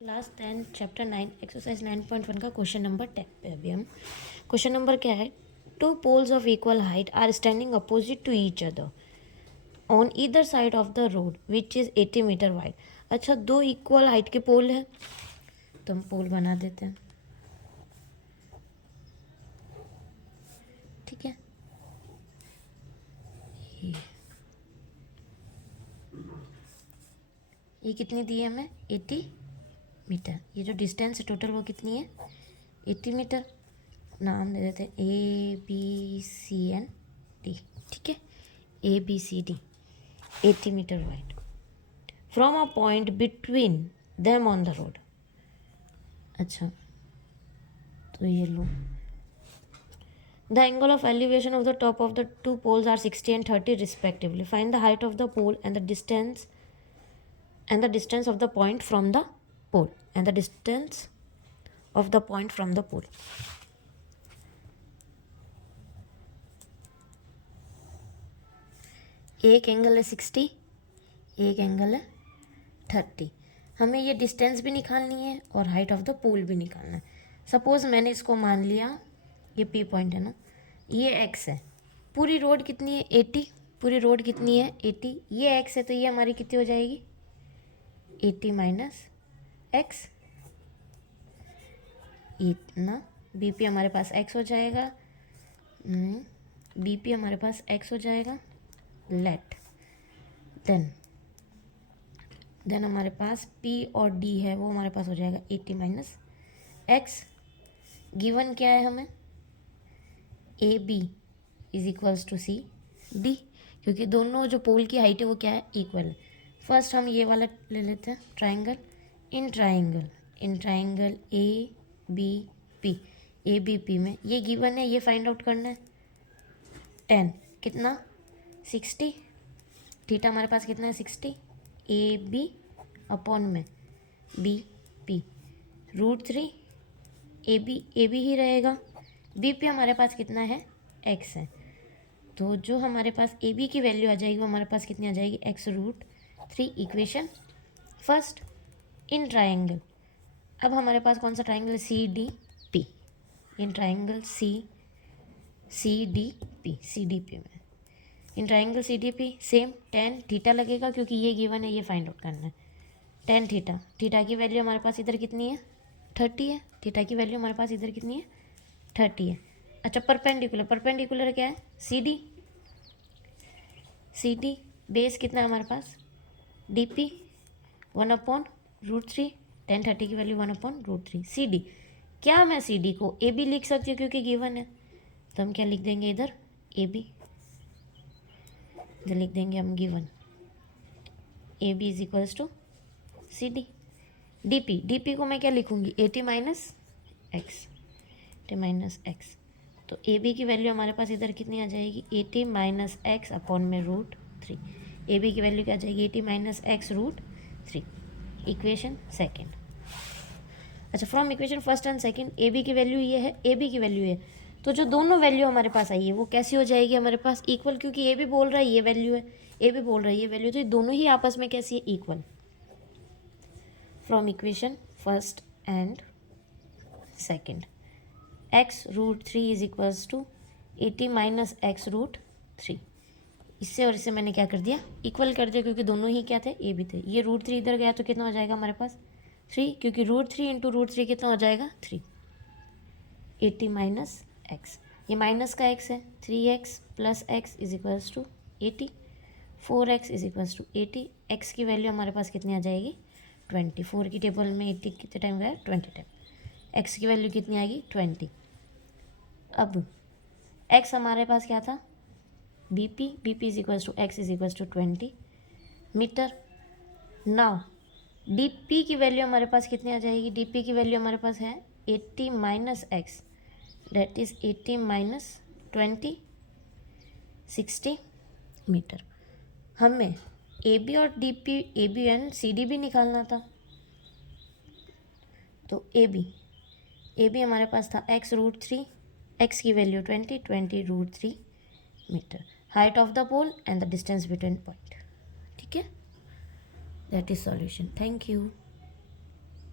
Class 10 chapter 9 exercise 9.1 का question number 10 पे अभी हम क्वेश्चन नंबर क्या है। Two poles of equal height are standing opposite to each other on either side of the road which is 80 metre wide. अच्छा, दो equal height के पोल हैं तो हम पोल बना देते हैं। ठीक है, ये कितनी दी है हमें 80 मीटर। ये जो डिस्टेंस है टोटल वो कितनी है 80 मीटर। नाम दे देते हैं A B C and D. ठीक है, A B C D 80 metre wide from a point between them on the road. अच्छा, तो ये लो the angle of elevation of the top of the two poles are 60 and 30 respectively. Find the height of the pole and the distance of the point from the pole and the distance of the point from the pole. एक angle है 60, एक angle है 30। हमें ये distance भी निकालनी है और हाइट ऑफ द पोल भी निकालना है। सपोज मैंने इसको मान लिया, ये पी पॉइंट है ना, ये एक्स है। पूरी रोड कितनी है 80, पूरी रोड कितनी है 80। ये एक्स है तो ये हमारी कितनी हो जाएगी 80 माइनस एक्स। इतना बी पी हमारे पास एक्स हो जाएगा, बी पी हमारे पास एक्स हो जाएगा। लेट देन हमारे पास P और D है, वो हमारे पास हो जाएगा 80 माइनस एक्स। गिवन क्या है हमें A B is equals to C D, क्योंकि दोनों जो पोल की हाइट है वो क्या है इक्वल है। फर्स्ट हम ये वाला ले लेते हैं triangle. In triangle A B P में ये गिवन है, ये फाइंड आउट करना है 10 कितना 60। थीटा हमारे पास कितना है 60। ए बी अपॉन में बी पी √3। ए बी ही रहेगा। बी पी हमारे पास कितना है एक्स है, तो जो हमारे पास ए बी की वैल्यू आ जाएगी वो हमारे पास कितनी आ जाएगी x√3। Equation first in triangle. अब हमारे पास कौन सा triangle C D P. In triangle C D P में in triangle C D P same tan theta लगेगा, क्योंकि ये गिवन है, ये फाइंड आउट करना है। tan थीटा की वैल्यू हमारे पास इधर कितनी है 30 है। थीटा की वैल्यू हमारे पास इधर कितनी है 30 है। अच्छा, परपेंडिकुलर क्या है सी डी बेस कितना है हमारे पास डी पी 1/√3। tan 30 की वैल्यू 1/√3। सी डी क्या मैं सी डी को ए बी लिख सकती हूँ क्योंकि गिवन है, तो हम क्या लिख देंगे इधर ए बी। इधर लिख देंगे हम given A B is equals to C D. D P को मैं क्या लिखूँगी 80 माइनस एक्स। तो ए बी की वैल्यू हमारे पास इधर कितनी आ जाएगी 80 माइनस एक्स अपॉन में √3। ए बी की वैल्यू क्या आ जाएगी 80 माइनस एक्स √3। Equation second. अच्छा, from equation first and second A B की वैल्यू ये है, ए बी की वैल्यू है, तो जो दोनों वैल्यू हमारे पास आई है वो कैसी हो जाएगी हमारे पास इक्वल, क्योंकि ए भी बोल रहा है ये वैल्यू है, ए भी बोल रहा है ये वैल्यू, तो ये दोनों ही आपस में कैसी है equal. From equation first and second x√3 is equals to 80 minus x√3। इससे और इससे मैंने क्या कर दिया इक्वल कर दिया, क्योंकि दोनों ही क्या थे ए भी थे। ये √3 इधर गया तो कितना हो जाएगा हमारे पास 3, क्योंकि √3 इंटू √3 कितना हो जाएगा 3। 80 माइनस एक्स, ये माइनस का x है 3x plus x is equals to 80। 4x is equals to 80। x की वैल्यू हमारे पास कितनी आ जाएगी 20। 4 की टेबल में 80 कितने टाइम गया 20 टाइम। x की वैल्यू कितनी आएगी 20। अब x हमारे पास क्या था B P is equals to x is equals to 20 metre. Now D P की वैल्यू हमारे पास कितनी आ जाएगी, डी पी की वैल्यू हमारे पास है 80 minus x, that is 80 minus 20 60 metre. हमें ए बी और D P A B and C D भी निकालना था, तो ए बी हमारे पास था x√3, x की value 20 √3 metre. Height of the pole and the distance between point. ठीक है, that is solution. Thank you.